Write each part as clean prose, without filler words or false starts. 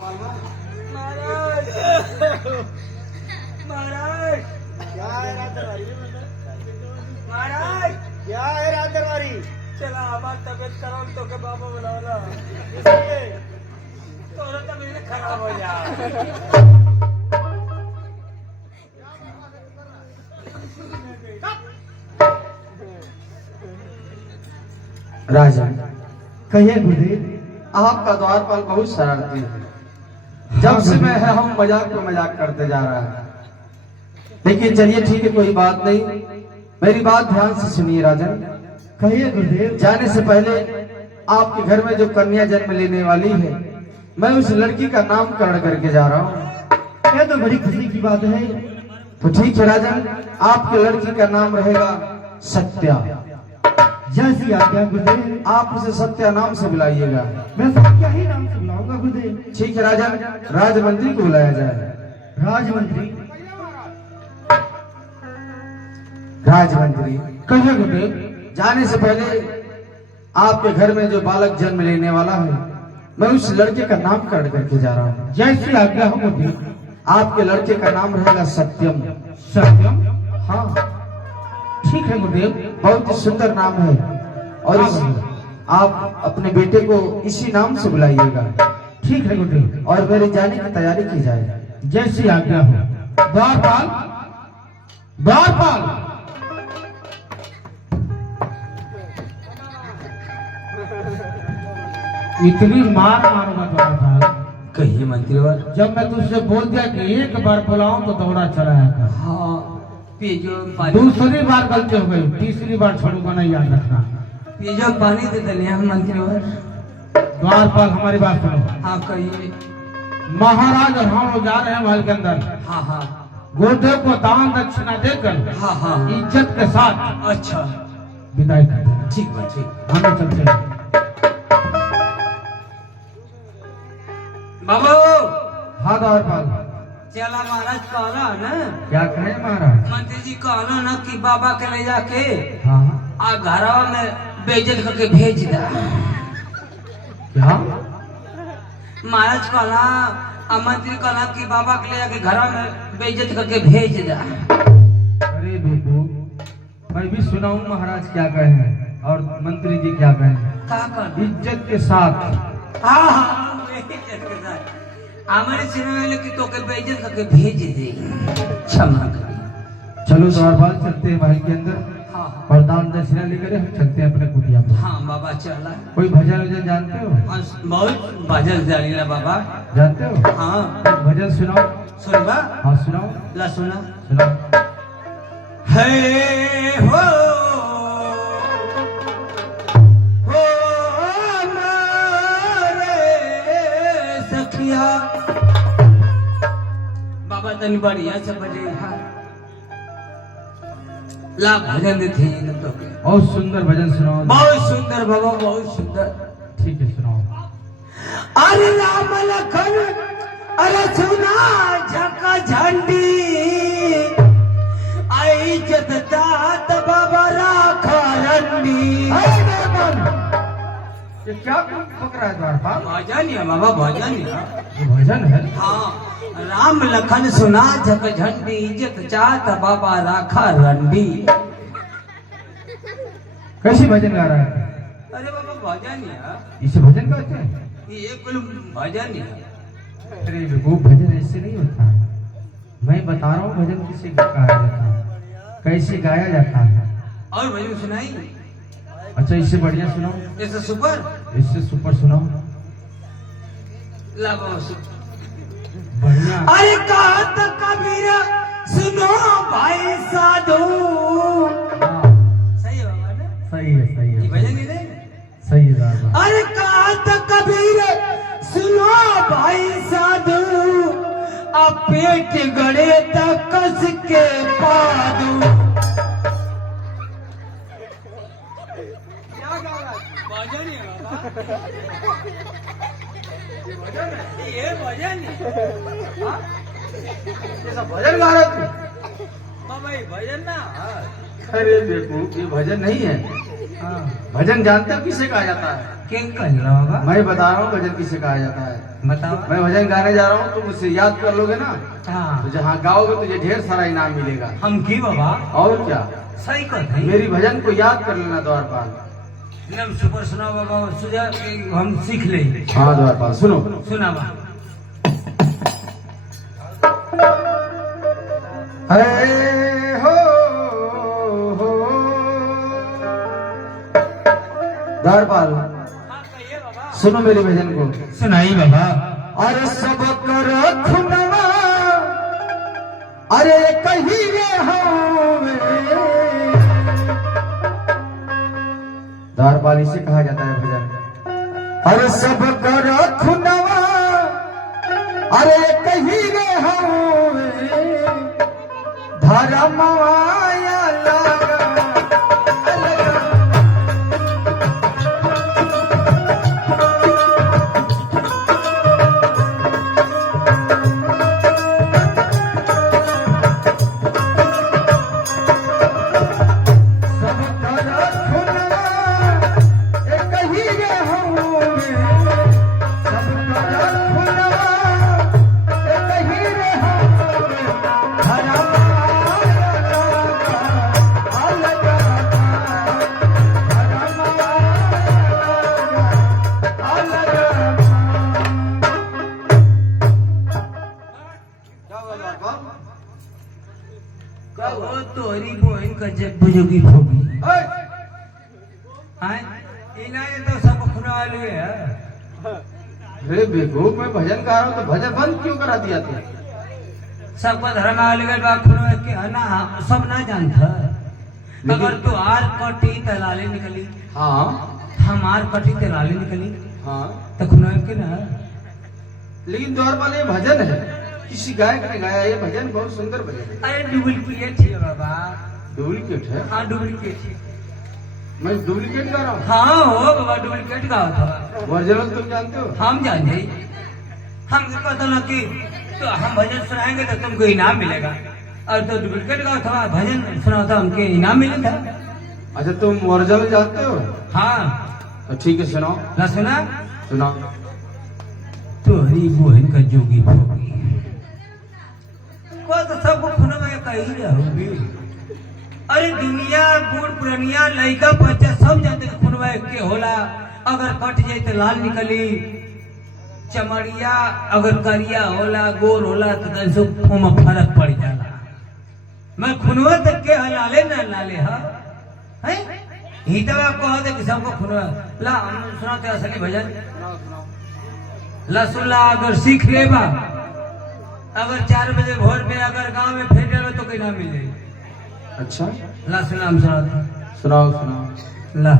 महाराज महाराज क्या है रात दरबारी? महाराज क्या है रात दरबारी? चला हमारी तबीयत खराब तो के बाबा बुलाना इसलिए तो तबीयत खराब हो जा। राजा कहिए गुरुदेव। आपका द्वारपाल बहुत शरारती है। जब से मैं है हम मजाक पे मजाक करते जा रहा है। लेकिन चलिए ठीक है, कोई बात नहीं। मेरी बात ध्यान से सुनिए राजन। कहिए गुरुदेव। जाने से पहले आपके घर में जो कन्या जन्म लेने वाली है, मैं उस लड़की का नामकरण करके जा रहा हूँ। यह तो बड़ी खुशी की बात है। तो ठीक है राजन, आपके लड़की का नाम रहेगा सत्या। जैसी आज्ञा गुरुदेव। आप उसे सत्या नाम से बुलाइएगा। मैं सत्या ही नाम से बुलाऊंगा गुरुदेव। ठीक है राजन, राजमंत्री को बुलाया जाए। राजमंत्री। राजमंत्री कहिए गुरुदेव। जाने से पहले आपके घर में जो बालक जन्म लेने वाला है, मैं उस लड़के का नामकरण करके जा रहा हूँ। जैसी आज्ञा हो गुरुदेव। आपके लड़के का नाम रहेगा सत्यम। सत्यम। हाँ, ठीक है गुरुदेव। बहुत ही सुंदर नाम है। और आप अपने बेटे को इसी नाम से बुलाइएगा। ठीक है गुरुदेव। और मेरे जाने की तैयारी की जाए। जैसी आज्ञा हो। द्वारपाल, द्वारपाल। इतनी मार मारूंगा द्वारपाल। कहिए मंत्रीवर। जब मैं तुझसे बोल दिया कि एक बार बुलाऊं तो दौड़ा चला आएगा। हाँ पियो दूसरी बार गलती हो गई, तीसरी बार छोड़ूंगा नहीं, याद रखना। पियो पानी दे दे हम मंत्रीवर। द्वारपाल हमारी बात सुनो। हाँ कहिए। महाराज और हम लोग जा रहे हैं महल के अंदर। हाँ हाँ गुरुदेव को दान दक्षिणा देकर हाँ हाँ इज्जत के साथ अच्छा विदाई कर देना। ठीक बा ठीक। हमें चलते हैं। बाबू हाँ द्वारपाल, चला महाराज कहला ना, क्या करें महाराज? मंत्री जी कहला ना कि बाबा के ले जाके हाँ आ घरवा में बेइज्जत करके भेज दा। क्या? महाराज कहला आ मंत्री कहला कि बाबा के ले जाके घरवा में बेइज्जत करके भेज दा। अरे बेटू, मैं भी सुनाऊं महाराज क्या कहे हैं और मंत्री जी क्या कहे हैं। का कर इज्जत के साथ। हाँ हाँ बेइज्जत के साथ हमारे सिनेमा में कि तो के बेइज्जत करके भेज दे। क्षमा करिए। चलो द्वारपाल, चलते हैं महल के अंदर हाँ और दान दक्षिणा लेकर हम चलते हैं अपने कुटिया पर। हाँ बाबा चला। कोई भजन वजन जानते हो? हाँ, बहुत भजन जानी ना बाबा। जानते हो? हाँ भजन सुनाओ। सुनबा हाँ सुनाओ ला सुना। सुनाओ। है हो सखिया। बाबा तनी बढ़िया से बजे ला भजन देते तो के। बहुत सुंदर भजन सुनाओ। बहुत सुंदर बाबा, बहुत सुंदर। ठीक है सुनाओ। अरे राम लखन अरे सुना झका झंडी आई जतता त बाबा राखा रंडी। ये क्या पकड़ा है द्वारपाल? भजन है बाबा, भजन है। ये भजन है? हाँ, राम लखन सुना झक झंडी इज्जत चाहत बाबा राखा रंडी। कैसे भजन गा रहा है? अरे बाबा भजन है, इसे भजन कहते हैं? ये कुल भजन है। अरे वो भजन ऐसे नहीं होता है। मैं बता रहा हूँ भजन किसे कहा जाता है, कैसे गाया जाता है। और भजन सुनाई। अच्छा इससे बढ़िया सुनाओ। जैसे सुपर इससे सुपर सुनाओ। ला बाबा बढ़िया। अरे कहत कबीर सुनो भाई साधु। हाँ, सही है बाबा ना? सही है सही ये है भजन ही नहीं। सही है दादा। अरे कहत कबीर सुनो भाई साधु अब पेट गड़े तक कस के पादू। भजन है बाबा, ये भजन है। हाँ? ऐसा भजन गा रहा तू? बाबा ये भजन ना। अरे बेवकूफ, ये भजन नहीं है। हाँ। भजन जानते हो किसे कहा जाता है? क्या कर रहा होगा? मैं बता रहा हूँ भजन किसे कहा जाता है। बताओ। मैं भजन गाने जा रहा हूँ, तुम मुझसे याद कर लोगे ना, हाँ। तो जहाँ गाओगे तुझे ढेर सारा इनाम मिलेगा। हम की बाबा? और क्या, सही कहते हैं। मेरी भजन को याद कर लेना द्वारपाल। एकदम सुपर सुना बाबा, सुझा हम सीख ले। हाँ द्वारपाल सुनो। सुना बा। अरे हो द्वारपाल सुनो मेरी भजन को। सुनाई बाबा। अरे सब कर खुनवा, अरे कही रे हमें। द्वारपाल इसे कहा जाता है भजन। अरे सब कर खुनवा, अरे कही रे हमें। धर्म माया लगा तोरी बहन का जब बुजुर्गी होगी। इन्हें तो सब खुना लिए है। अरे बेवकूफ, मैं भजन गा रहा हूँ तो भजन बंद क्यों करा दिया तू? सबको धर्म अलग खुना के ना सब ना जानता। अगर तू आर कटी तलाले निकली, हाँ हमार कटी तलाले निकली, हाँ, तो खुना के ना। लेकिन द्वारपाल ये भजन है, किसी गायक ने गाया। ये भजन बहुत सुंदर भजन है। अरे डुप्लीकेट है बाबा। डुप्लीकेट है? हाँ डुप्लीकेट है। मैं डुप्लीकेट गा रहा हूँ? हाँ हो बाबा, डुप्लीकेट गाओ था। ओरिजिनल तुम जानते हो? हम जानते, हम कहते ना कि तो हम भजन सुनाएंगे तो तुमको इनाम मिलेगा, और तो डुप्लीकेट गाओ था, भजन सुनाओ था, हमके इनाम मिले था। अच्छा तुम ओरिजिनल जानते हो? हाँ। तो ठीक है सुनाओ। ना सुना? सुनाओ। तोहरी बहन का जोगी होगी को तो सबको खुना में कही रहोगी। अरे दुनिया बूढ़ पुरनिया लड़का बच्चा सब जानते खुनवा के होला। अगर कट जाए तो लाल निकली, चमड़िया अगर करिया होला गोर होला तो दसो में फर्क पड़ जाला। मैं खुनवा तक के हलाले ना लाले हा है ही तो आपको कह दे कि सबको खुनवा ला। हम सुनाते असली भजन ला सुला। अगर सीख लेबा, अगर 4 बजे भोर में अगर गांव में फेंक डालो तो कोई ना मिले। अच्छा ला सुना, हम सुनाते। सुनाओ सुनाओ। ला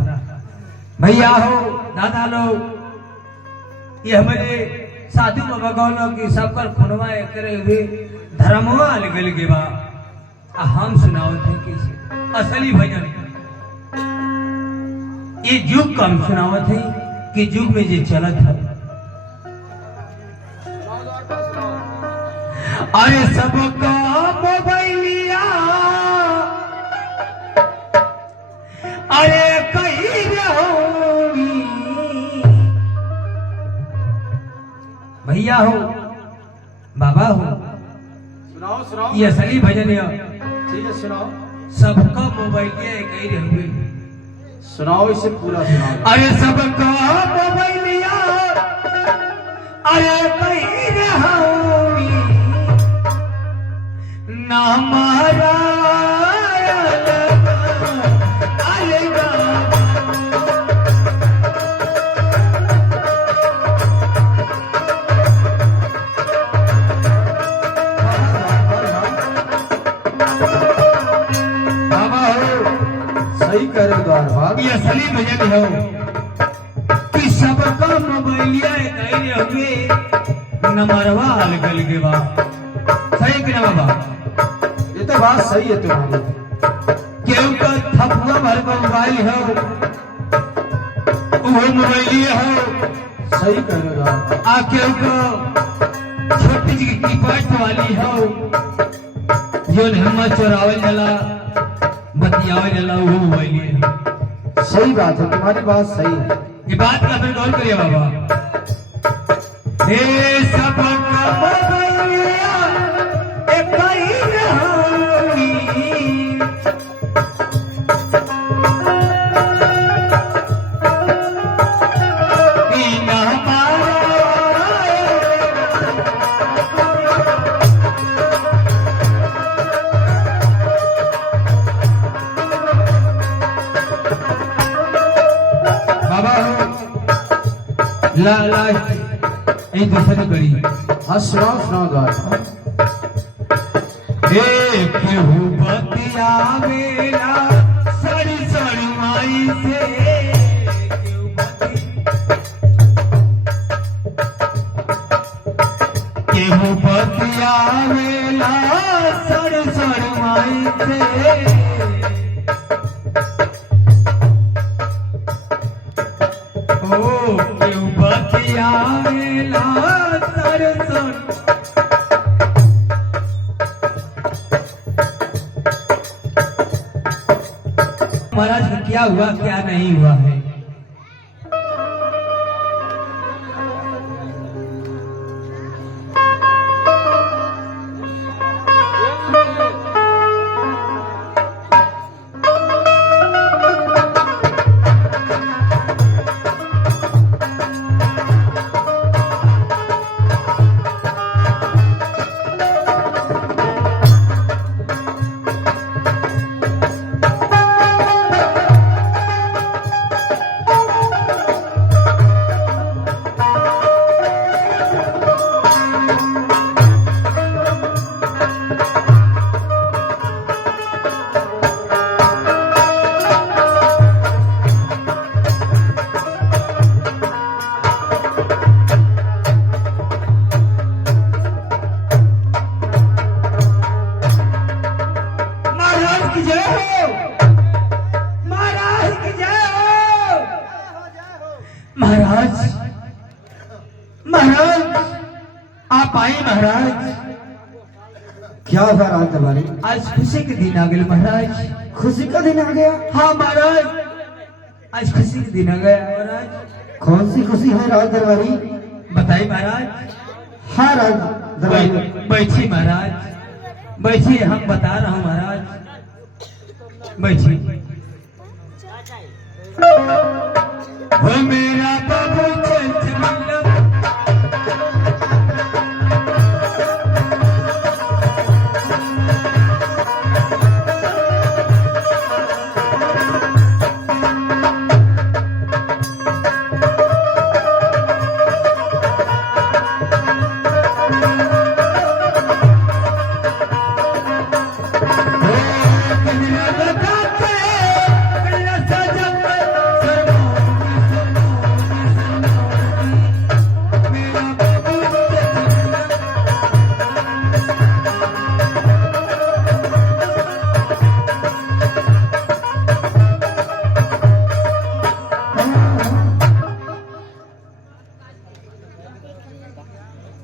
भैया हो, दादा लोग, ये हमारे साधु बाबा गौलो की सबकर खुनवा करे हुए धर्मवा अलगल के बा। हम सुनाओ थे किसी असली भजन। ये युग कम सुनाओ थे कि युग में जो चलत है। अरे सबका मोबाइलिया, अरे कहीं रहोगी। भैया हो, बाबा हो, सुनाओ सुनाओ। ये असली भजन है। ठीक है सुनाओ। सबका मोबाइलिया कहीं रहोगी। सुनाओ इसे पूरा सुनाओ। अरे सबका मोबाइलिया, अरे कहीं रहोगी ना हमारा आएगा। बाबा हो, सही कह रहे हो द्वारपाल। ये असली भजन हो कि सबका मोबाइलिया कहीं रहोगे नमरवा अलगल के बा। सही कि ना बाबा? ये तो बात सही है तुम्हारी। केहू का थपुआ भर का मोबाइल हो, वो मोबाइल हो। सही कह रहे हो द्वारपाल। आ केहू को छोटी सी कीपैड वाली हो, जो हिम्मत चोरावल जला बतियावल जला, वो मोबाइल है। सही बात है, तुम्हारी बात सही है। ये बात का फिर गौर करिए बाबा। हे सब कमैया एक ही रहानी, बिना ला ला एक दूसरे करी। हाँ सुनाओ सुनाओ द्वार। एक बतिया मेला सड़ी सड़ी माई से, केहू बतिया मेला सड़ी सड़ी माई से, ओ केहू बतिया मेला सड़ी सड़ी। महाराज का क्या हुआ क्या नहीं हुआ है। महाराज महाराज आप आए महाराज। क्या हुआ राज दरबारी? आज खुशी के दिन आ गए महाराज। खुशी का दिन आ गया? हाँ महाराज आज खुशी के दिन आ गया महाराज। कौन सी खुशी है राज दरबारी? बताइए महाराज। हाँ राज दरबारी। बैठिए महाराज बैठिए, हम बता रहा हूँ महाराज बैठिए। वो मेरा बाबू चल चल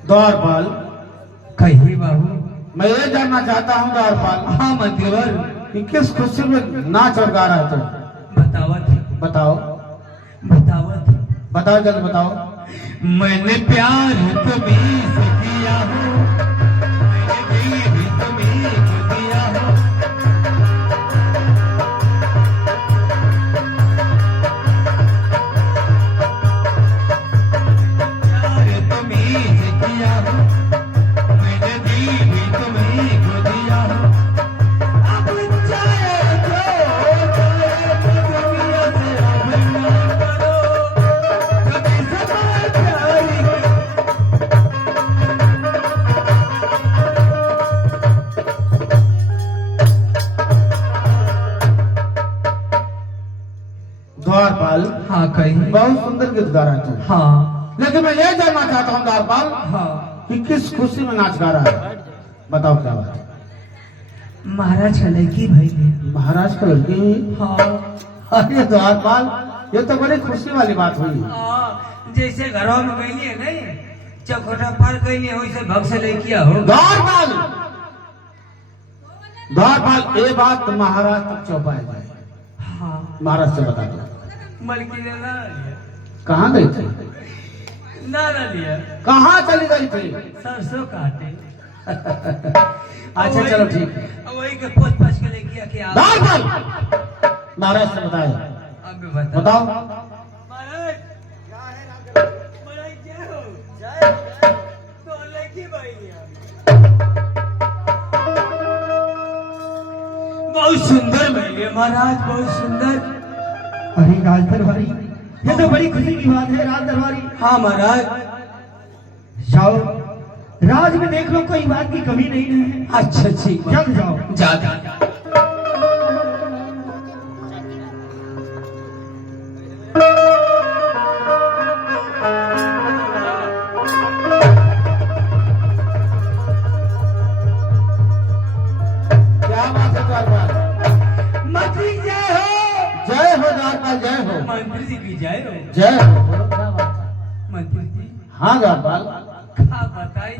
द्वारपाल। कहिए बाबू। मैं ये जानना चाहता हूँ द्वारपाल, हाँ मंदिर कि किस खुशी में नाच और गा रहा था? बतावत बताओ बतावत बताओ जल्द बताओ। मैंने प्यार तुम्हीं से किया हो, मैंने दिल भी तुम्हीं को दिया हो, प्यार तुम्हीं से किया हो, मैंने दिल भी तुम्हीं को दिया हो। अब चाहे जो दुनिया से अभिमान करो, कभी समा प्यारी द्वारपाल। हाँ कहीं बहुत सुंदर गीत गा रहा था, हाँ लेकिन मैं ये जानना चाहता हूँ द्वारपाल हाँ। कि किस खुशी में नाच गा रहा है? बताओ क्या बात है? महाराज का लड़की भाई ने। महाराज का लड़की हुई? हाँ अरे द्वारपाल, ये तो बड़ी खुशी वाली बात हुई। हाँ, जैसे घरों में गई है नहीं, चौखटा पार गई है वैसे भग से लड़किया हो। द्वारपाल द्वारपाल, ये बात महाराज तक चौपाई जाए। हाँ महाराज से बता दो। मलकी ने ना लिया, कहाँ गई थी? ना लिया, कहाँ चली गई थी? सरसों काटे। अच्छा चलो ठीक है। वही के पोछ पाछ के लेके आके आप महाराज से बताए। अब बता बताओ। महाराज महाराज जय हो, जय तो लड़की भाई बहुत सुंदर महिला महाराज, बहुत सुंदर। अरे राज दरबारी, ये तो बड़ी खुशी की बात है राज दरबारी। हाँ महाराज। जाओ राज में देख लो, कोई बात की कमी नहीं है। अच्छा ठीक है। जल्द जाओ। जा क्या बात है द्वारपाल? मंत्री जय हो, जय हो द्वारपाल, जय हो। मंत्री जी की जय हो। जय हो। बोलो क्या बात है? मंत्री जी हाँ द्वारपाल, का बताई,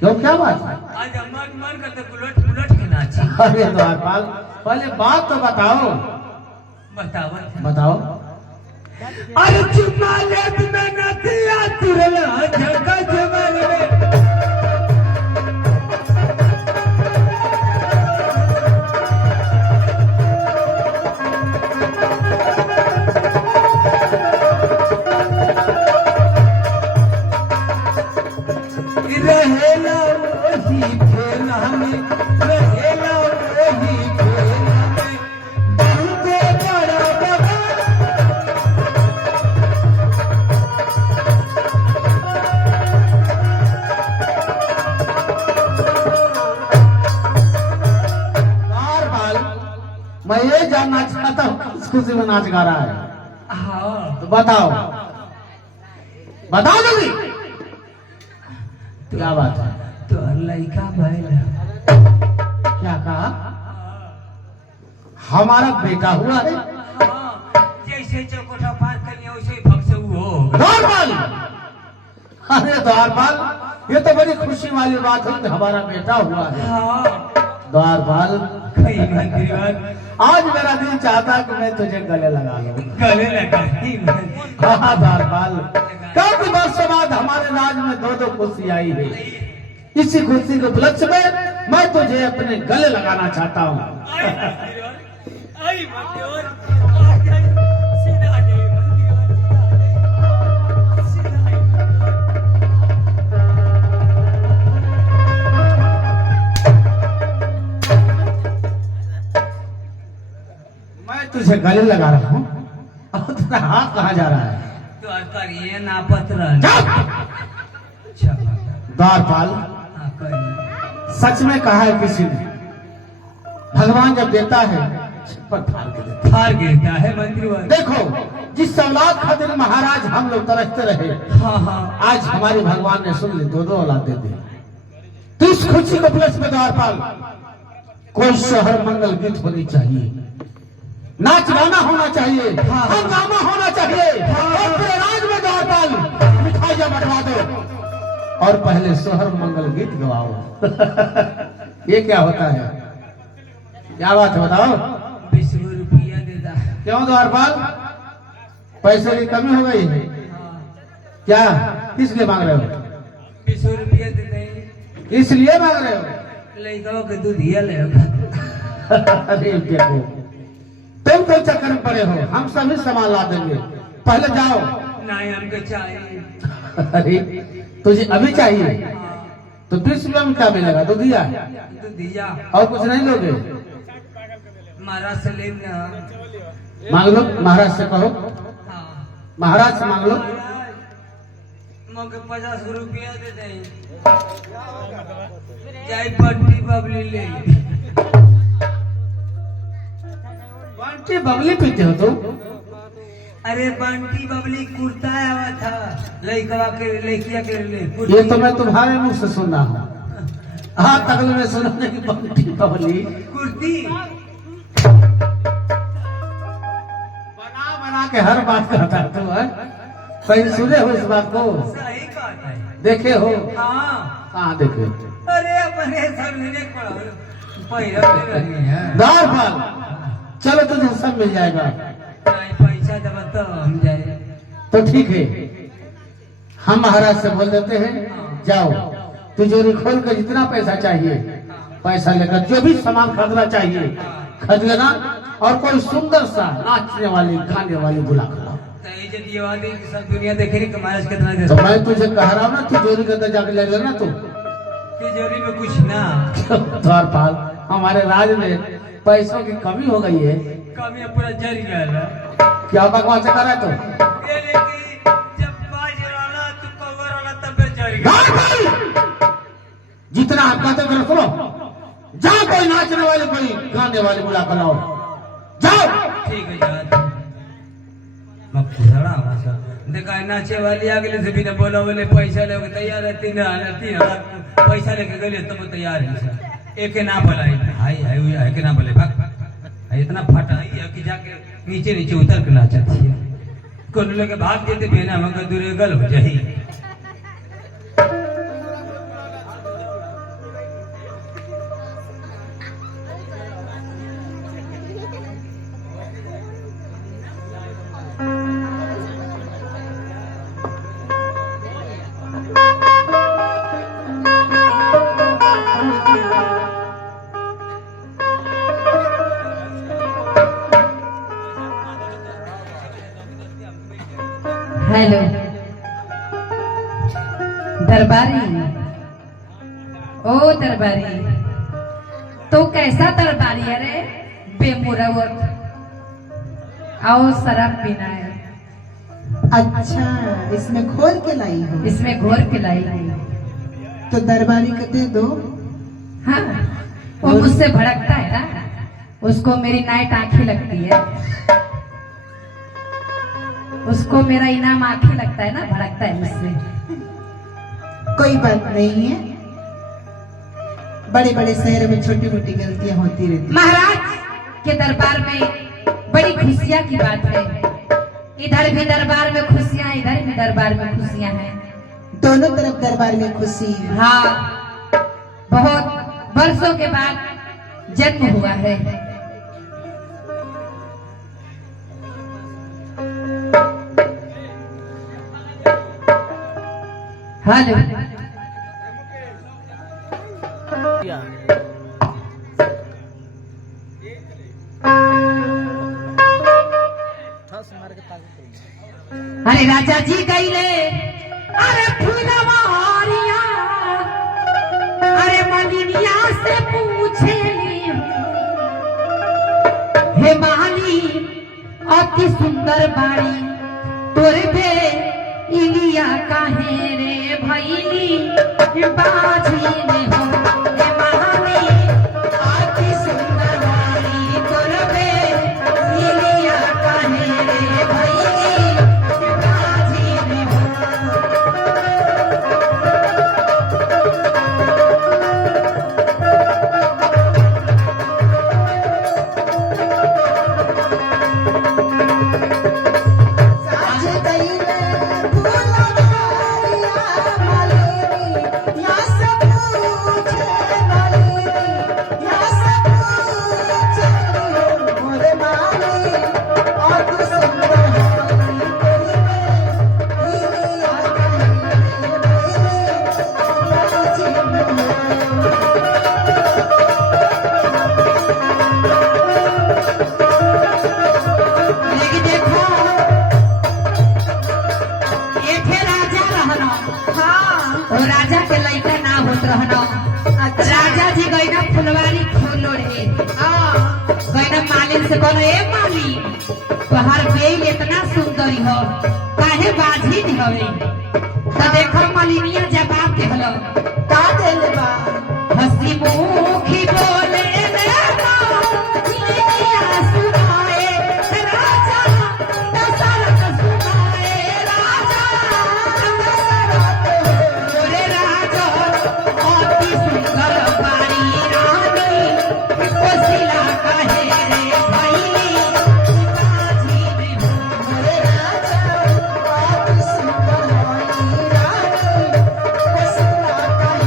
क्यों क्या बात है? आज हमार मन करते बुलट बुलट के नाची। अरे द्वारपाल, पहले बात तो बताओ। बतावा बताओ। अरे चुम्मा लेत में नदिया तुरला झका जमल में। रहेला वही खेला में, रहेला वही खेला में, बहुते बड़ा बड़ा। द्वारपाल, मैं ये जानना चाहता हूँ किस खुशी में नाच गा रहा है। हाँ तो बताओ, बताओ जल्दी। क्या बात है? तो लड़का भैल क्या कहा? हमारा बेटा हुआ है? जैसे चौकोठा पार करिए वैसे ही भक्त से वो हो। द्वारपाल, अरे द्वारपाल, ये तो बड़ी खुशी वाली बात है कि हमारा बेटा हुआ है। हाँ द्वारपाल, कई मंत्री बात आज मेरा दिल चाहता है कि मैं तुझे गले लगा लूं। गले लगा ही हाँ द्वारपाल, काफी वर्षों बाद हमारे राज में दो खुशी आई है। इसी खुशी के उपलक्ष्य में मैं तुझे अपने गले लगाना चाहता हूँ। आई मंत्री आ जाए सीधा आ जाए मंत्री सीधा मैं तुझे गले लगा रहा हूँ और तेरा हाथ कहाँ जा रहा है? तो करिए ना पत्र द्वारपाल, सच में कहा है किसी ने, भगवान जब देता है पर फाड़ के देता है। फार गिरता है मंत्री बात। देखो, जिस औलाद खातिर महाराज हम लोग तरसते रहे, हाँ हाँ आज हमारी भगवान ने सुन ली, दो औलाद दे दी। तो इस खुशी को प्लस में द्वारपाल, कोई शहर मंगल गीत होनी चाहिए, नाच गाना होना चाहिए, हंगामा होना चाहिए। और पूरे राज में द्वारपाल मिठाइयां बंटवा दो और पहले शहर मंगल गीत गवाओ। ये क्या होता है? क्या बात है बताओ? 20 रुपया देता है। क्यों द्वारपाल, पैसे की कमी हो गई है क्या? किस लिए मांग रहे हो? 20 रुपया देते हैं। इसलिए मांग रहे हो? लड़का के दूध हिया ले होगा। अरे देखो, तुम तो चक्कर में पड़े हो, हम सभी सामान ला देंगे, पहले जाओ। नहीं हमको चाहिए। अरे तुझे अभी चाहिए तो 20 रुपया में क्या मिलेगा? तो दिया दूध हिया और कुछ नहीं लोगे? महाराज से लेना। मांग लो, महाराज से कहो, हाँ महाराज से मांग लो। मौके 50 रुपया दे दें। चाय पट्टी बबली ले। बंटी बबली पीते हो तुम? अरे बंटी बबली कुर्ता आया था लड़का के लड़किया के लिए। ये तो मैं तुम्हारे मुख से सुन रहा हूँ, हाँ तक में सुना नहीं। बंटी बबली कुर्ती बना बना के हर बात कहता है तू है। कहीं सुने हो इस बात को? सही बात है। देखे हो? हाँ कहाँ देखे? अरे अपने सामने पड़ा पैर रही है। द्वारपाल, चलो तुझे सब मिल जाएगा। नहीं, पैसा जब तो हम जाए। तो ठीक है, हम महाराज से बोल देते हैं, जाओ तिजोरी खोल कर जितना पैसा चाहिए पैसा लेकर जो भी सामान खरीदना चाहिए खरीद लेना, और कोई सुंदर सा नाचने वाली गाने वाली बुला कर लाओ। तो ये जो दिवाली की सब दुनिया देख रही कि महाराज कितना दे। तो मैं तुझे कह रहा हूँ ना, तिजोरी के अंदर जाकर ले लेना तू। तिजोरी में कुछ ना। द्वारपाल, हमारे राज में पैसों की कमी हो गई है। कमी पूरा जल गया है। क्या बकवास कर रहा है तू? ये लेकिन जब बाज राना तो कवर राना तब जल गया। जितना आप कहते करो सुनो, जाओ कोई नाचने वाले कोई गाने वाले बुला कर लाओ, जाओ। ठीक है यार, मैं पूरा भाषा देखा नाचे वाली आ गई से बिना बोला बोले पैसा लेके तैयार है। 3,000 पैसा लेके गए तब तैयार है सर। एक के ना बोला हाय हाय है के ना बोले भाग, इतना फटा है कि जाके नीचे नीचे उतर के नाचा थी। कोन लोग भाग देते बिना मगर दूर गल हो जाही। हेलो दरबारी, ओ दरबारी, तो कैसा दरबारी है रे बेमुरवत? आओ शराब पीना है। अच्छा, इसमें खोल के लाई हो? इसमें घोर के लाई। तो दरबारी को दे दो। हाँ, वो मुझसे भड़कता है ना, उसको मेरी नाइट आंखें लगती है, उसको मेरा इनाम आंखें लगता है ना, भड़कता है मुझसे। कोई बात नहीं है, बड़े बड़े शहर में छोटी मोटी गलतियां होती रहती। महाराज के दरबार में बड़ी खुशियां की बात है। इधर भी दरबार में खुशियां, इधर भी दरबार में खुशियां हैं। दोनों तरफ दरबार में खुशी है। हाँ, बहुत वर्षों के बाद जन्म हुआ है। हेलो अरे राजा जी गईले, अरे फूलवारिया, अरे मलिनिया से पूछे हे माली अति सुंदर बाड़ी तोरे बे इलिया काहे रे भैली बाजी ने हो। हे माली अति सुंदर बाड़ी तोरे बे इलिया काहे रे भैली बाजी ने हो। राजा के लड़का ना होत रहना। राजा जी गई ना फुलवारी खोलो रे, गई ना मालिन से बोलो ए माली तोहार बेल इतना सुंदरी हो काहे बाजी नहीं हवे। तो देखो मालिनिया जवाब के हलो का देले बा? हंसी मुखी बोले देखो लिया सुनाए राजा दशरथ सुनाए राजा ओरे राजा अति सुंदर बारी रानी कोसिला काहे रे भैली बाजी में हो। मोरे राजा अति सुंदर होई रानी, कोसिला काहे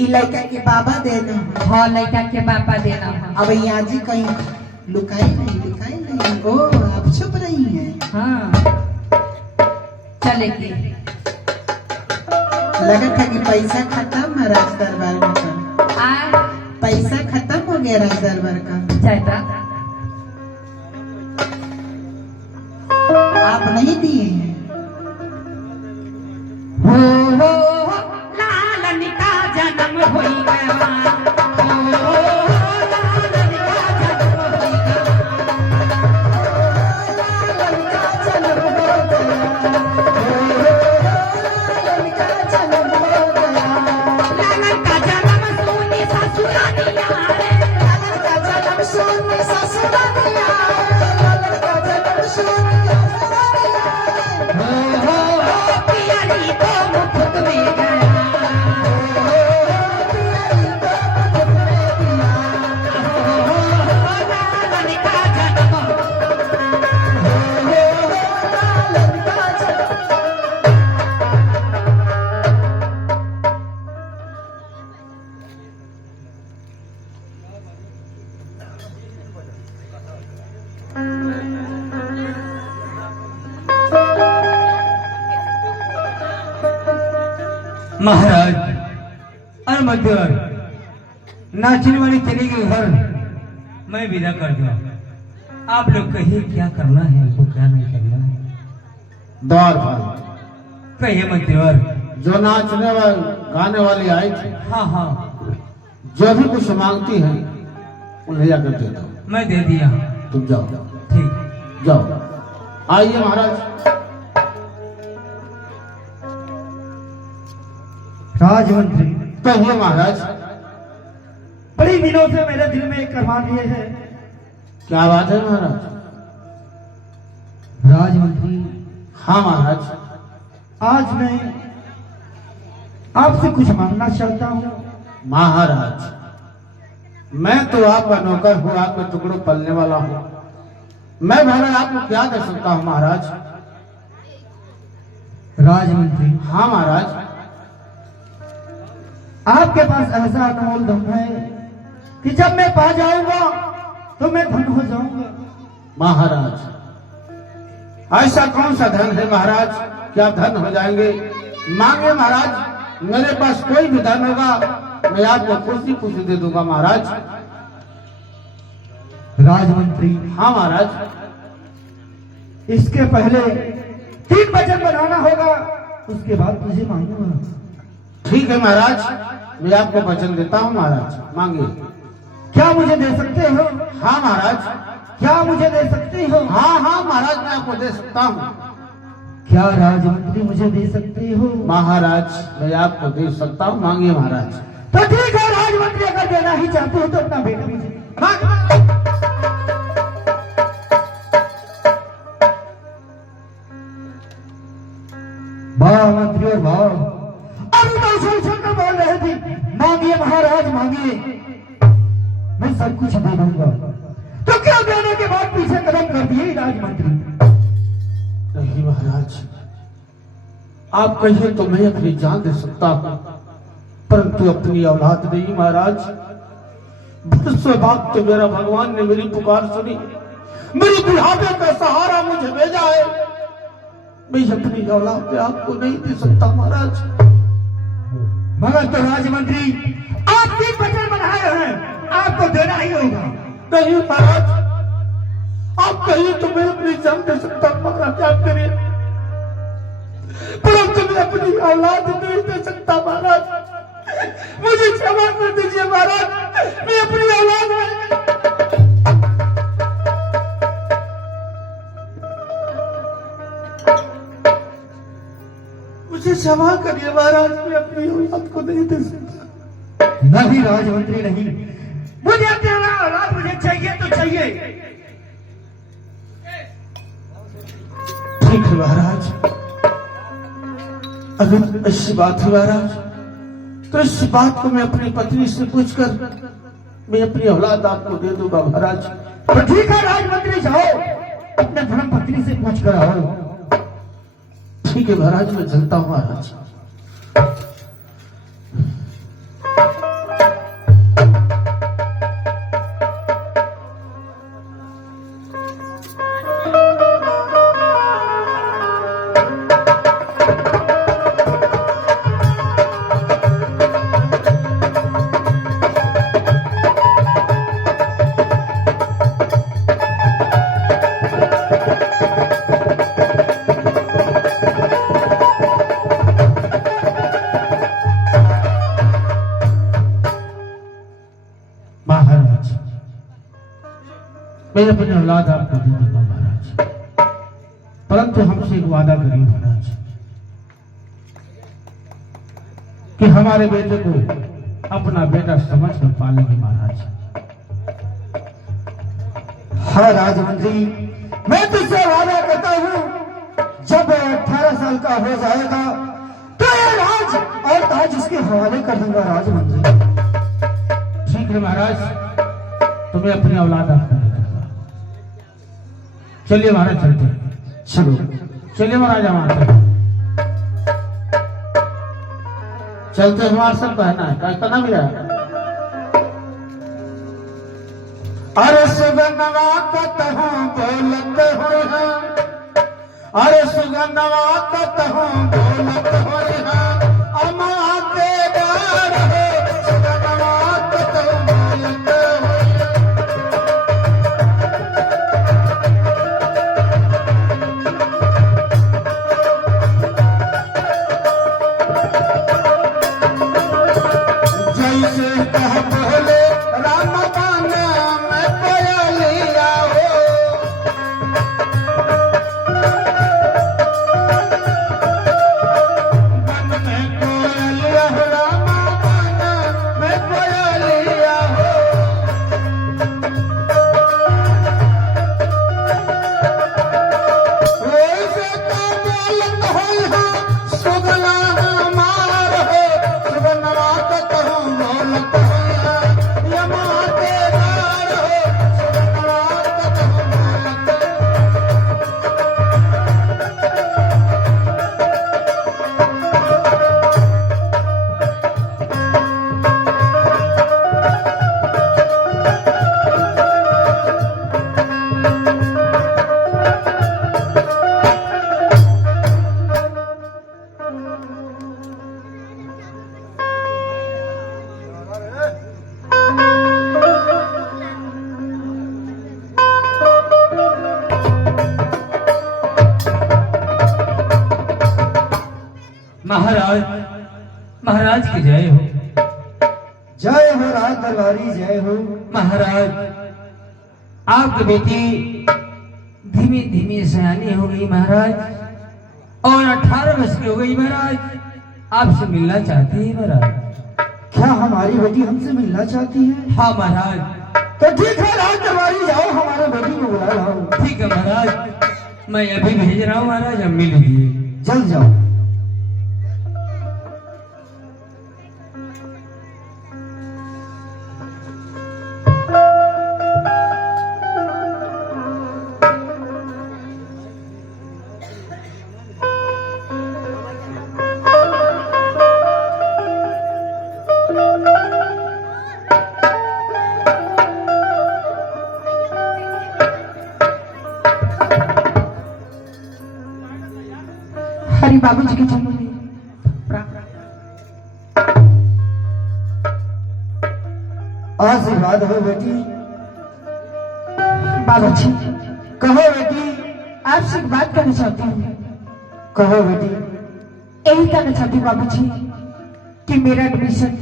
ई लड़का के बाबा देना है। हाँ लड़का के पापा देना है। अब यहाँ जी कहीं लुकाई नहीं। ओ आप छुप रही हैं। हाँ चलेगी। लगा था कि पैसा खत्म है राज दरबार में का। आ पैसा खत्म हो गया राज दरबार का। चाहता आप नहीं दिए हैं। हो लालन का जन्म होई गवा। हो लालन का जन्म होई लालन का जन्म सोनी ससुरानिया रे। लालन का जन्म सोनी ससुरानिया पियारी तो मुफ्त में गया। लालन का जन्म महाराज और मध्यर नाचने वाली चली गई घर, मैं विदा कर दूं। आप लोग कहिए क्या करना है, हमको क्या नहीं करना है। द्वार पाल कहिए मध्यर। जो नाचने वाली गाने वाली आई थी, हाँ हाँ जो भी कुछ मांगती है उन्हें जाकर दे दो। मैं दे दिया। तुम जाओ ठीक। जाओ। आइए महाराज। राजमंत्री कहिए महाराज। बड़ी दिनों से मेरे दिल में एक अरमान लिए है। क्या बात है महाराज? राजमंत्री हाँ महाराज। आज मैं आपसे कुछ मांगना चाहता हूँ। महाराज मैं तो आपका नौकर हूँ, आपके टुकड़ों पलने वाला हूँ। मैं महाराज आपको क्या दे सकता हूँ महाराज? राजमंत्री हाँ महाराज। आपके पास ऐसा अनमोल धन है कि जब मैं पा जाऊंगा तो मैं धन हो जाऊंगा। महाराज ऐसा कौन सा धन है महाराज कि आप धन हो जाएंगे? मांगे महाराज, मेरे पास कोई भी धन होगा मैं आपको खुशी दे दूंगा महाराज। राजमंत्री हाँ महाराज। इसके पहले 3 वचन बनाना होगा उसके बाद तुझे मांगूंगा। ठीक है महाराज, मैं आपको वचन देता हूँ महाराज, मांगिए। क्या मुझे दे सकते हो? हाँ महाराज, क्या मुझे दे सकते हो? हाँ हाँ महाराज, मैं आपको दे सकता हूँ। क्या राजमंत्री मुझे दे सकते हो? महाराज मैं आपको दे सकता हूँ, मांगिए महाराज। तो ठीक है राजमंत्री, अगर देना ही चाहते हो तो अपना बेटा मुझे वाह मंत्री और वाह, अभी तो उछल बोल रहे थे मांगिए महाराज मांगिए, मैं सब कुछ दे दूंगा। तो क्या देने के बाद पीछे कदम कर दिए राजमंत्री? नहीं महाराज, आप कहिए तो मैं अपनी जान दे सकता हूँ, परंतु अपनी औलाद नहीं महाराज। बरसों बाद तो मेरा भगवान ने मेरी पुकार सुनी, मेरी बुढ़ापे का सहारा मुझे भेजा है। मैं अपनी औलाद पे आपको नहीं दे सकता महाराज। मगर तो राजमंत्री आपकी वचन बनाए हैं, आपको देना ही होगा। नहीं महाराज, आप कहिए तो मैं अपनी जान दे सकता हूँ महाराज, आप करिए, परंतु मैं अपनी औलाद नहीं दे सकता महाराज। मुझे क्षमा कर दीजिए महाराज, मैं अपनी औलाद मुझे क्षमा करिए महाराज, मैं अपनी औलाद को नहीं दे सकता। नहीं राजमंत्री नहीं, मुझे अपनी औलाद मुझे चाहिए तो चाहिए। ठीक है महाराज, अगर ऐसी बात है महाराज, तो इस बात को मैं अपनी पत्नी से पूछकर मैं अपनी औलाद आपको दे दूंगा महाराज। तो ठीक है राजमंत्री, जाओ अपने धर्म पत्नी से पूछ कर आओ। ठीक है महाराज, मैं चलता हूँ महाराज। महाराज मैं अपनी औलाद आपको दे दूंगा महाराज, परंतु हमसे एक वादा करिए महाराज कि हमारे बेटे को अपना बेटा समझ कर पालेंगे महाराज। हाँ राजमंत्री, मैं तुझसे वादा करता हूँ, जब 18 साल का हो जाएगा तो ये राज और ताज उसके हवाले कर दूंगा राजमंत्री। ठीक है महाराज, तो मैं अपनी औलाद आपको दे दूंगा। चलिए महाराज, चलते हैं। चलो चलिए महाराज, हमारे चलते हमारे सब कहना है, क्या कहना भैया? अरे सुगंधवा कतहूँ बोलत हो, अरे सुगंधवा कतहूँ बोलत हो, अमा के डर हो, सुगंधवा कतहूँ बोलत हो। जैसे कह बोले राम बाना मैं कोयलिया हो, बन में कोयलिया हो, राम बाना मैं कोयलिया हो। वैसे तो बोलत हो सुगना हमार हो, सुगनवा कतहूँ बोलत हो, यमा के डार हो, सुगनवा कतहूँ बोलत हो। महाराज महाराज की जय हो। जय हो राज दरबारी, जय हो। महाराज आपकी बेटी धीमे धीमे सयानी हो गई महाराज, और 18 वर्ष की हो गई महाराज। आपसे मिलना चाहती है महाराज। क्या हमारी बेटी हमसे मिलना चाहती है? हाँ महाराज। तो ठीक है राज दरबारी, जाओ हमारे बेटी को बुला लाओ। ठीक है महाराज, मैं अभी भेज रहा हूँ महाराज, अब मिल लीजिए। जल्द जाओ। हरि बाबू जी के चरणों में आशीर्वाद हो बेटी। बाबू जी, कहो बेटी, आपसे एक बात करना चाहती हूँ। कहो बेटी। यही कहना चाहती हूँ बाबू जी कि मेरा एडमिशन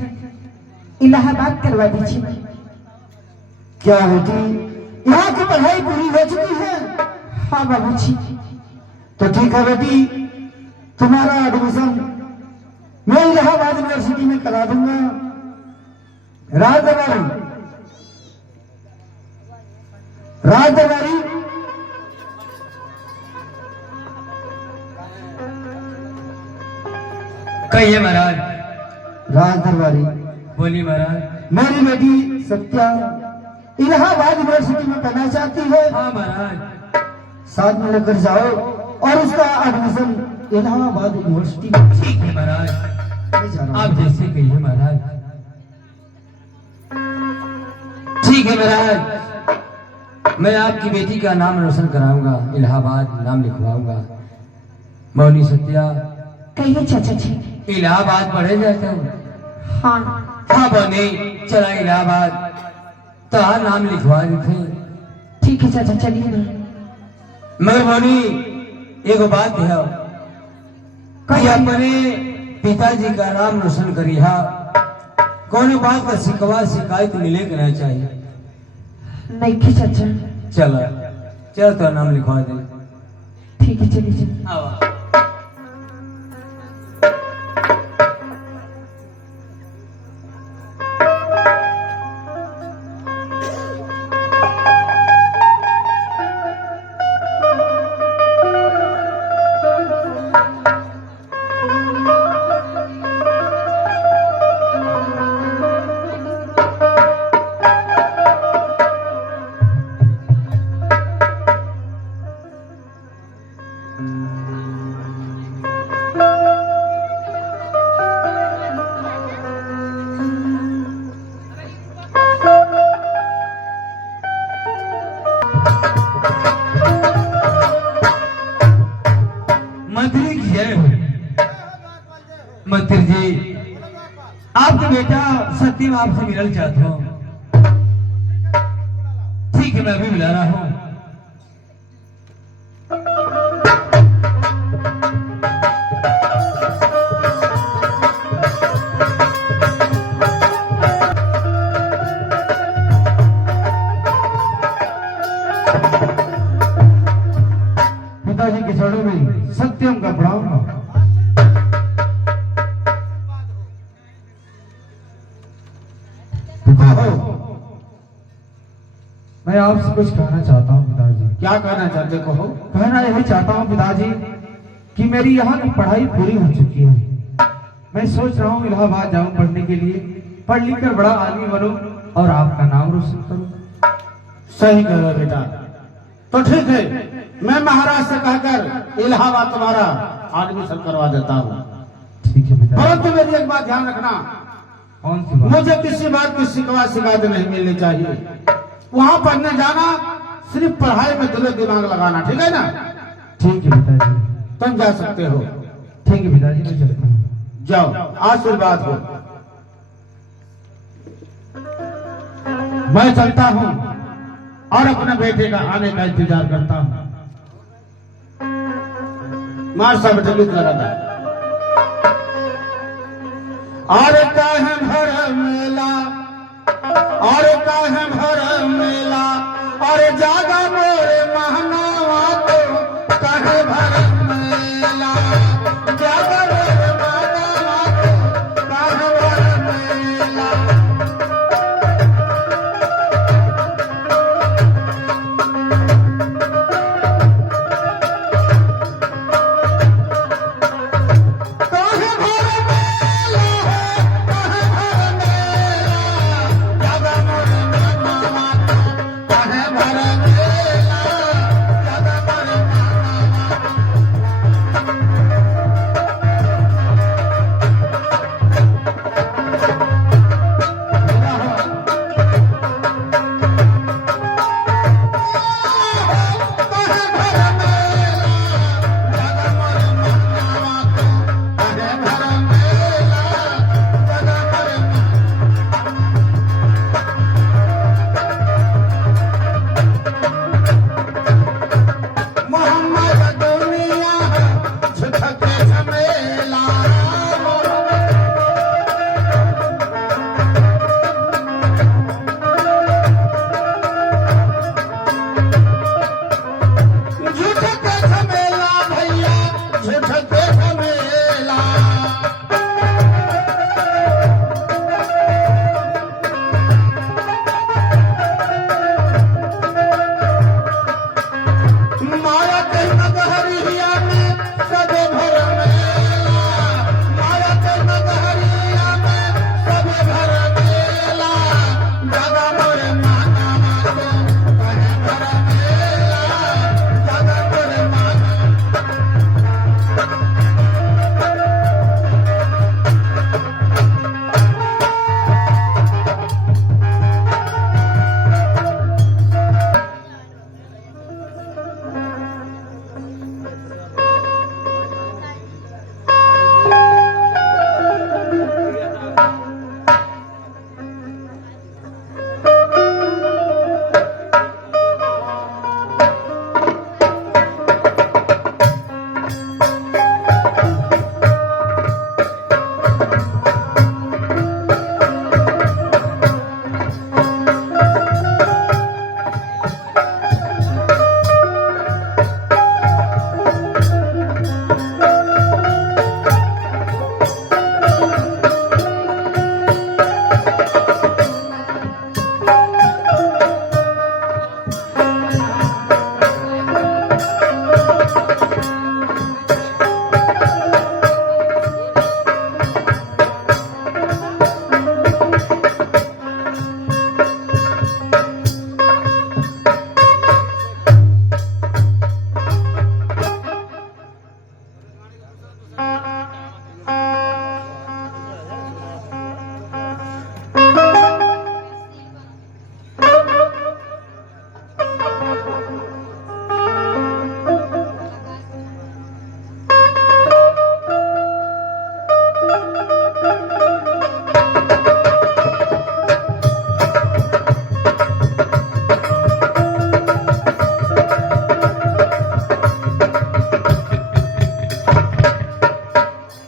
इलाहाबाद करवा दीजिए। क्या बेटी, यहाँ की पढ़ाई पूरी हो चुकी है? हाँ बाबू जी। तो ठीक है बेटी, तुम्हारा एडमिशन मैं इलाहाबाद यूनिवर्सिटी में करा दूंगा। राज दरबारी, राज दरबारी, कहिए महाराज। राज दरबारी, बोलिए महाराज। मेरी बेटी सत्या इलाहाबाद यूनिवर्सिटी में पढ़ना चाहती है। हाँ महाराज। साथ में लेकर जाओ और उसका एडमिशन इलाहाबाद यूनिवर्सिटी में। ठीक है महाराज, ले जा रहा हूं। आप जैसे कहिए महाराज। ठीक है महाराज, मैं आपकी बेटी का नाम रोशन कराऊंगा, इलाहाबाद नाम लिखवाऊंगा। मौनी सत्या, कहिए चाचा जी। इलाहाबाद पढ़े जाता हूँ। हाँ हाँ बनी, चला इलाहाबाद तो नाम लिखवा देते। ठीक है चाचा, चलिए ना। मगर मौनी एगो बात है कि अपने पिताजी का नाम रोशन करिहा। कौन बात का शिकवा शिकायत मिले के नहीं चाहिए। नहीं की चाचा। चला चल तो नाम लिखवा दे। ठीक है, चलिए चलिए। आवा। मंत्री की जय हो। मंत्री जी, आपका बेटा सत्यम आपसे मिलना चाहता हूँ। ठीक है, मैं अभी मिला रहा हूँ। पिताजी के चरणों में सत्यम का प्रणाम। मैं आपसे कुछ कहना चाहता हूँ पिताजी। क्या कहना चाहते कहो। कहना यही चाहता हूँ पिताजी कि मेरी यहाँ की पढ़ाई पूरी हो चुकी है। मैं सोच रहा हूँ इलाहाबाद जाऊँ पढ़ने के लिए, पढ़ लिख कर बड़ा आदमी बनूं और आपका नाम रोशन करूं। सही कह रहे बेटा। तो ठीक है, मैं महाराज से कहकर इलाहाबाद तुम्हारा एडमिशन करवा देता हूँ। ठीक है पिताजी। परंतु मेरी एक बात ध्यान रखना, कौन सी बात? मुझे किसी बात की शिकवा शिकायत नहीं मिलनी चाहिए। वहाँ पढ़ने जाना, सिर्फ पढ़ाई में दिलो दिमाग लगाना, ठीक है ना। ठीक है पिताजी। तुम जा सकते हो। ठीक है पिताजी, मैं चलता हूँ। जाओ, आशीर्वाद हो। मैं चलता हूँ और अपने बेटे का आने का इंतजार करता हूँ। मार सब जल्दी लगा। और काहे भर मेला, और काहे भर मेला, और जागा मोरे महनावा तो काहे भर मेला, जागा मोरे महनावा तो काहे भर मेला। काहे भर मेला है, काहे भर मेला, जागा मोरे महनावा तो काहे भर मेला, जागा मोरे महनावा। मोहम्मद दुनिया झुक झमेला, झुक झमेला भैया, झुक झमेला। माया के नगहरिया में सबे भर मेला, माया के नगहरिया में सबे भर मेला, जागा मोरे महनावा तो काहे भर मेला, जागा मोरे महनावा।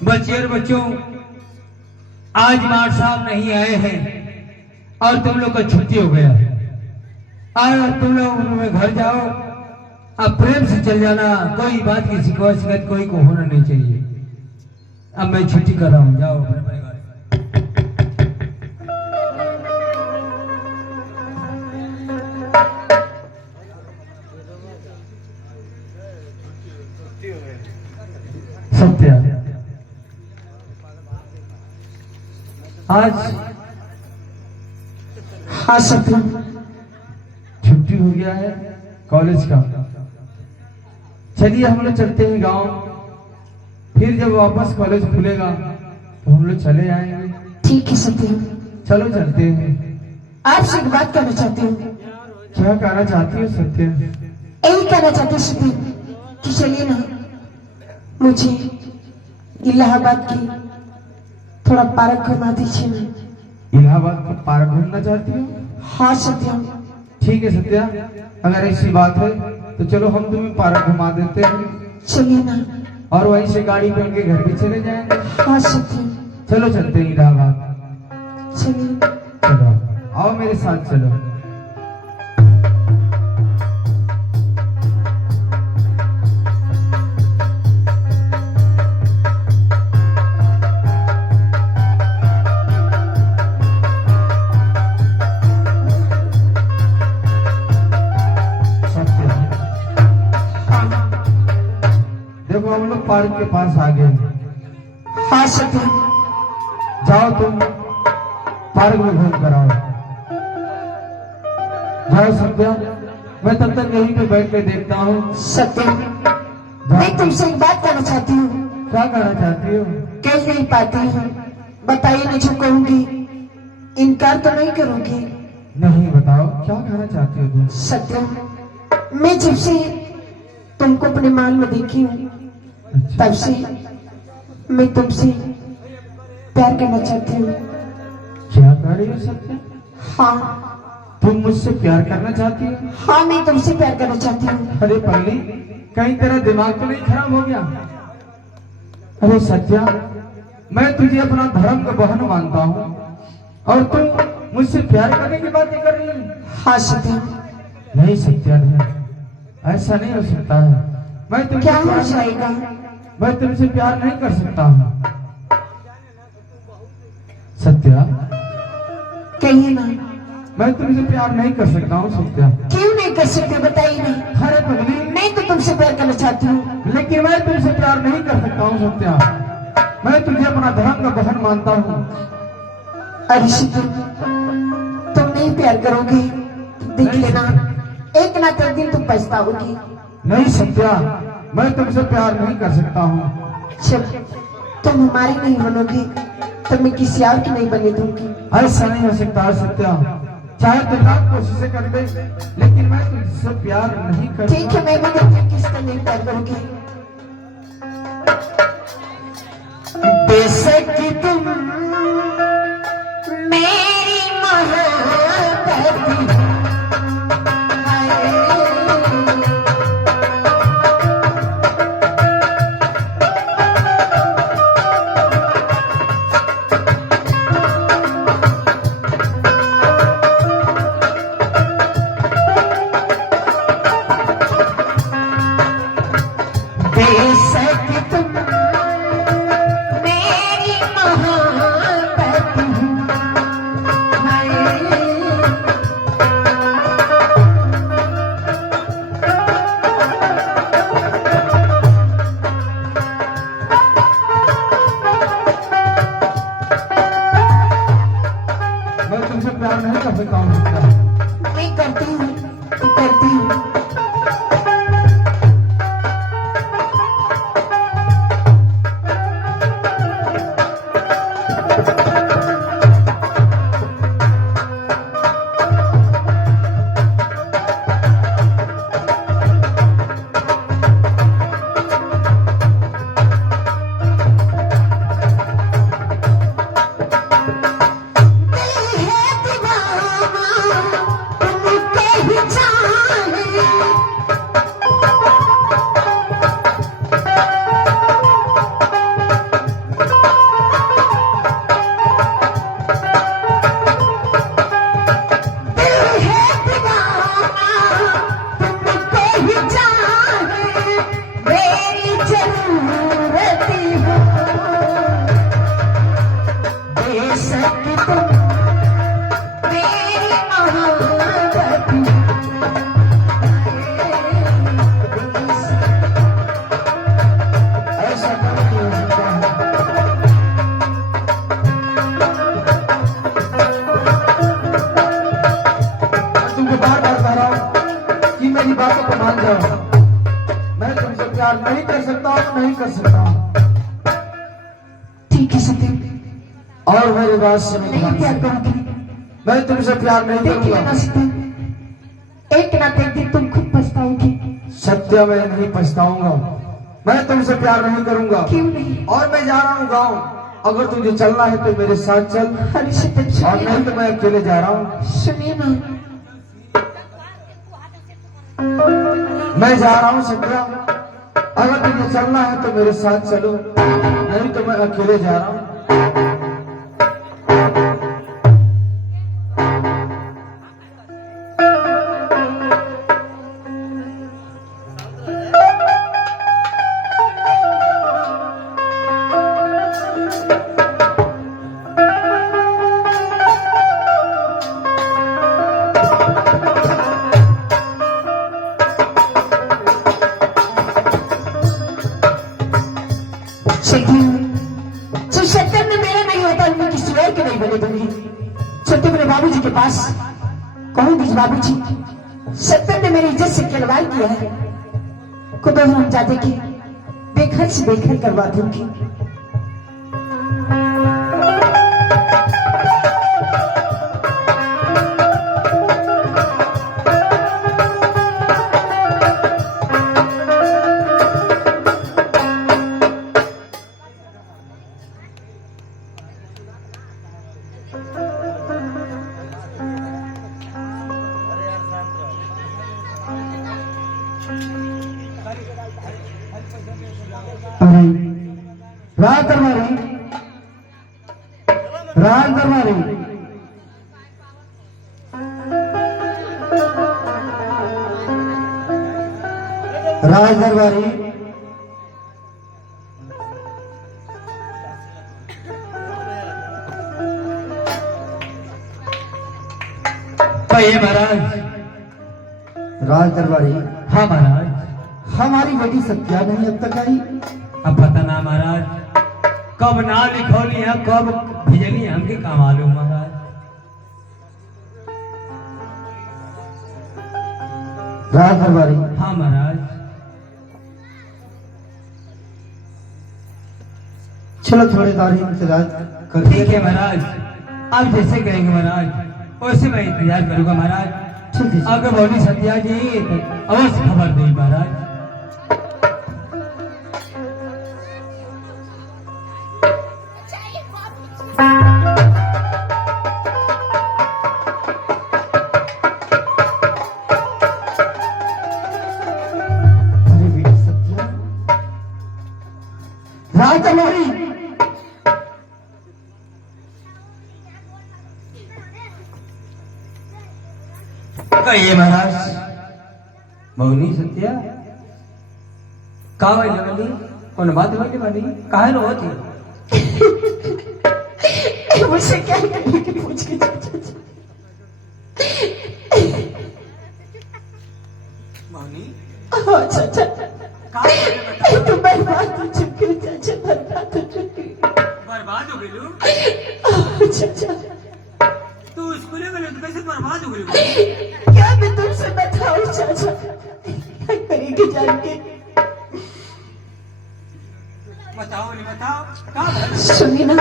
बच्चे और बच्चों, आज मार साहब नहीं आए हैं और तुम लोग का छुट्टी हो गया। और तुम लोग में घर जाओ, अब प्रेम से चल जाना, कोई बात की शिकायत कोई को होना नहीं चाहिए। अब मैं छुट्टी कर रहा हूँ, जाओ अपने अपने घर। सत्या, आज हाँ सत्यम, छुट्टी हो गया है कॉलेज का। चलिए हम लोग चलते हैं गांव, फिर जब वापस कॉलेज खुलेगा तो हम लोग चले आएंगे। ठीक है सत्यम। चलो चलते हैं। आपसे एक बात कहना चाहती हूँ। क्या कहना चाहती हो सत्य? यही कहना चाहती हूँ सत्यम कि चलिए ना, मुझे इलाहाबाद की थोड़ा पार्क घुमा दीजिए ना। इलाहाबाद का पार्क घूमना चाहती हो? हाँ सत्यम। ठीक है सत्या, अगर ऐसी बात है तो चलो हम तुम्हें पार्क घुमा देते हैं चलिए ना। और वहीं से गाड़ी पकड़ के घर भी चले जाएंगे। हाँ सत्यम। चलो चलते हैं इलाहाबाद। चलिए। चलो आओ मेरे साथ चलो। देखो हम लोग पार्क के पास आ गए। हाँ सत्या। जाओ तुम पार्क में घूम कर आओ। जाओ सत्या, मैं तब तक यहीं पे बैठ के देखता हूँ। सत्या, मैं तुमसे एक बात कहना चाहती हूँ। क्या कहना चाहती हो? कह नहीं पाती हूँ, बताइए नहीं जो कहूंगी, इनकार तो नहीं करूंगी। नहीं, बताओ क्या कहना चाहती हो तुम? सत्या, मैं जब से तुमको अपने माल में देखी हूँ अच्छा, तब से मैं तुमसे प्यार करना चाहती हूँ। क्या कह रही हो सत्या? हाँ तुम मुझसे प्यार करना चाहती हो? हाँ, मैं तुमसे प्यार करना चाहती हूँ। अरे पगली, कहीं तेरा दिमाग तो नहीं खराब हो गया? अरे सत्या, मैं तुझे अपना धर्म का बहन मानता हूँ और तुम मुझसे प्यार करने की बातें कर रही है। हाँ सत्या। नहीं सत्या, नहीं, ऐसा नहीं हो सकता है। मैं तुमसे क्या हो प्यार जाएगा? मैं तुमसे प्यार नहीं कर सकता हूँ। सत्या, कहिए ना। मैं तुमसे प्यार नहीं कर सकता हूँ सत्या। क्यों नहीं कर सकते, बताइए ना। अरे पगली, मैं तो तुमसे प्यार करना चाहती हूँ। लेकिन मैं तुमसे प्यार नहीं कर सकता हूँ सत्या। मैं तुझे अपना धर्म का बहन मानता हूँ। अरे सत्या, तुम नहीं प्यार करोगे तो देख लेना, एक ना एक दिन तुम पछताओगी। नहीं सत्या, मैं तुमसे प्यार नहीं कर सकता हूँ। जब तुम हमारी नहीं बनोगी तो मैं किसी और की नहीं बने दूंगी। ऐसा नहीं हो सकता है सत्या। चाहे तुम लाख कोशिशें कर दे, लेकिन मैं तुझसे प्यार नहीं कर ठीक है, मैं भी देखती हूँ किससे नहीं प्यार करोगी। बेशक तुम मेरी मोहब्बत मैं तुमसे प्यार नहीं कर सकता हूँ सत्या। मैं करती हूँ, करती हूँ। मेरी बातों को मान जाओ। मैं तुमसे प्यार नहीं कर सकता हूँ, नहीं कर सकता हूँ। ठीक है सत्यम, और मेरी बात सुनो, नहीं प्यार करूंगी। मैं तुमसे प्यार नहीं देख लेना करूंगा। सत्यम, एक ना एक दिन तुम खुद पछताओगी। सत्य, मैं नहीं पछताऊंगा। मैं तुमसे प्यार नहीं करूंगा। क्यों नहीं? और मैं जा रहा हूँ गाँव। अगर तुझे चलना है तो मेरे साथ चल, अरे सत्यम और सुनिए नहीं तो ना, मैं अकेले जा रहा हूँ। सुनिए ना। मैं जा रहा हूँ सत्या। अगर तुझे चलना है तो मेरे साथ चलो, नहीं तो मैं अकेले जा रहा हूँ। जी के पास कहूंगी बाबूजी सत्तर ने मेरी इज्जत से खिलवाड़ किया है, खुद हम जाते की बेघर से बेघर करवा दूंगी। अरे राज दरबारी, राज दरबारी, राज दरबारी, कहिए महाराज। राज दरबारी, हाँ महाराज। हमारी बेटी सत्या नहीं अब तक आई। अब पता ना महाराज, कब ना लिखौली है कब भेजली है हमके का मालूम महाराज। राज दरबारी, हाँ महाराज। चलो थोड़ी देर इंतजार कर। ठीक है महाराज, आप जैसे कहेंगे महाराज वैसे मैं इंतजार करूंगा महाराज। ठीक है। अगर बोली सत्या जी तो अवश्य खबर दें महाराज। अरे बेटी सत्या, राज दरबारी, कहिए महाराज। मौनी सत्या का होइल लगली? कौन बात होइल बानी? काहे रो होती? मुझसे क्या करने की पूछ के मौनी अच्छा अच्छा तो बर्बाद हो चुकी हूँ चाचा, बर्बाद हो चुकी हूँ। बर्बाद हो गेलू? अच्छा अच्छा तू स्कूले में तो कैसे बर्बाद हो गेलू? क्या मैं तुमसे बताऊं चाचा, क्या करेगी जान के? बताओ नहीं बताओ का सुनी ना,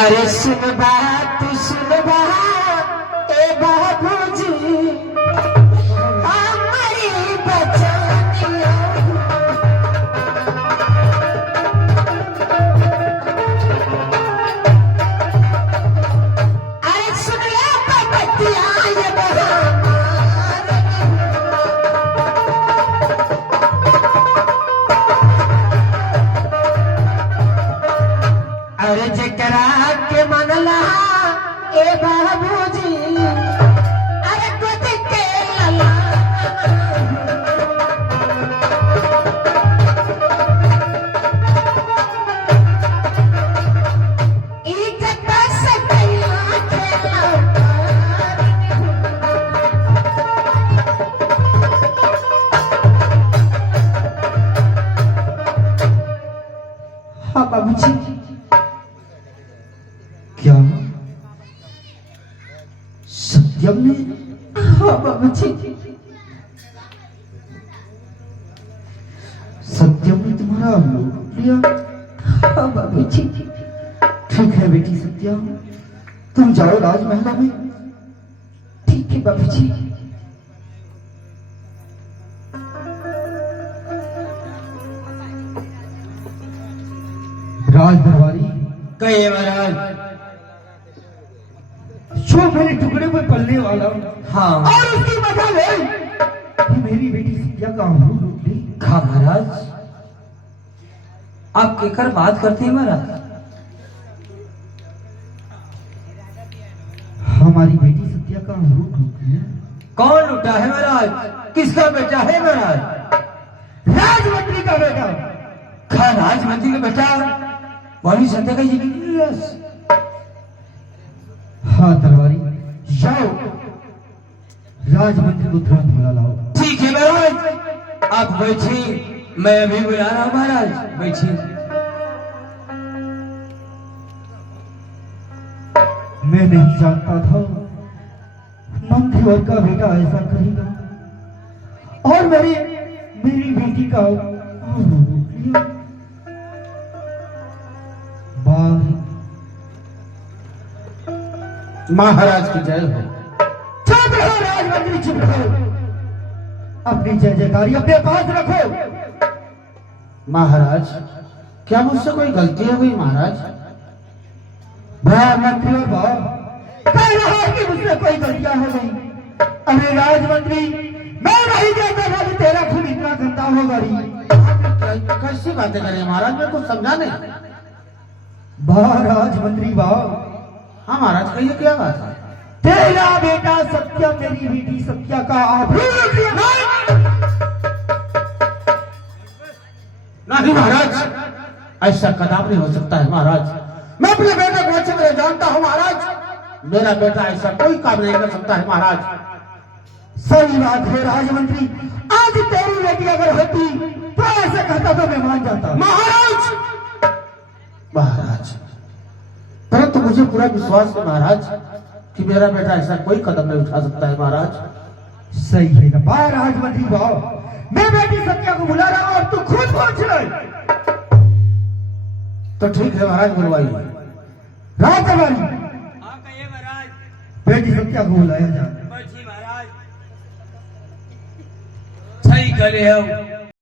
अरे सुन बात ए बाबूजी हमारी बचानिया। अरे सुन ले पपतिया ये अरे जकरा के मनला ए बाबूजी, अरे खुद के लला। इज्जत से कैला खेला। हाँ बाबूजी, क्या सत्यम ने? हाँ बाबूजी, सत्यम ने तुम्हारा लूट लिया? हाँ बाबूजी। ठीक है बेटी सत्या, तुम जाओ राजमहल में। ठीक है बाबूजी। राज दरबारी, कहिए महाराज। जो मेरे टुकड़े में पलने वाला हाँ और उसकी वजह है कि मेरी बेटी सत्या का अमरूद लूट ली। खा महाराज। आप केकर बात करते हैं महाराज? हमारी बेटी सत्या का अमरूद लूट लिया। कौन लुटा है महाराज? किसका बेटा है महाराज? राजमंत्री का बेटा। खा राजमंत्री का बेटा मौनी सत्या का ये हाँ दरबारी, जाओ राजमंत्री को तुरंत बुला लाओ। ठीक है महाराज, आप बैठिए, मैं अभी बुला रहा हूँ महाराज, बैठिए। मैं नहीं जानता था मंत्रीवर का बेटा ऐसा करेगा और मेरी मेरी बेटी का महाराज की जय हो। चुप रहो राजमंत्री, चुप रहो। अपनी जय जयकारी अपने पास रखो। महाराज, क्या मुझसे कोई गलती हो गई महाराज? मंत्री और भाव कह रहा है कि मुझसे कोई गलतियां हो गई। अरे राजमंत्री, मैं नहीं जानता था कि तेरा खून इतना गंदा होगा। कैसी बातें करें महाराज, मैं कुछ समझा नहीं। राजमंत्री भाव, हाँ महाराज, कहिए क्या बात है? तेरा बेटा सत्या मेरी बेटी सत्या का आभूषण। नहीं महाराज, ऐसा कदाप नहीं हो सकता है महाराज। मैं अपने बेटे को अच्छी तरह जानता हूँ महाराज। मेरा बेटा ऐसा कोई काम नहीं कर सकता है महाराज। सही बात है राजमंत्री, आज तेरी बेटी अगर होती तो ऐसा कहता तो मैं मान जाता। महाराज, महाराज, परंतु मुझे पूरा विश्वास है महाराज कि मेरा बेटा ऐसा कोई कदम नहीं उठा सकता है महाराज। सही है राजमंत्री भाव, मैं बेटी सत्या को बुला रहा हूं और तू खुद पहुंच रहे। तो ठीक है महाराज, बुलवाइए। राजकुमारी, हाँ कहिए महाराज। बेटी सत्या को बुलाया जाए। बैठिए महाराज। सही करे हो।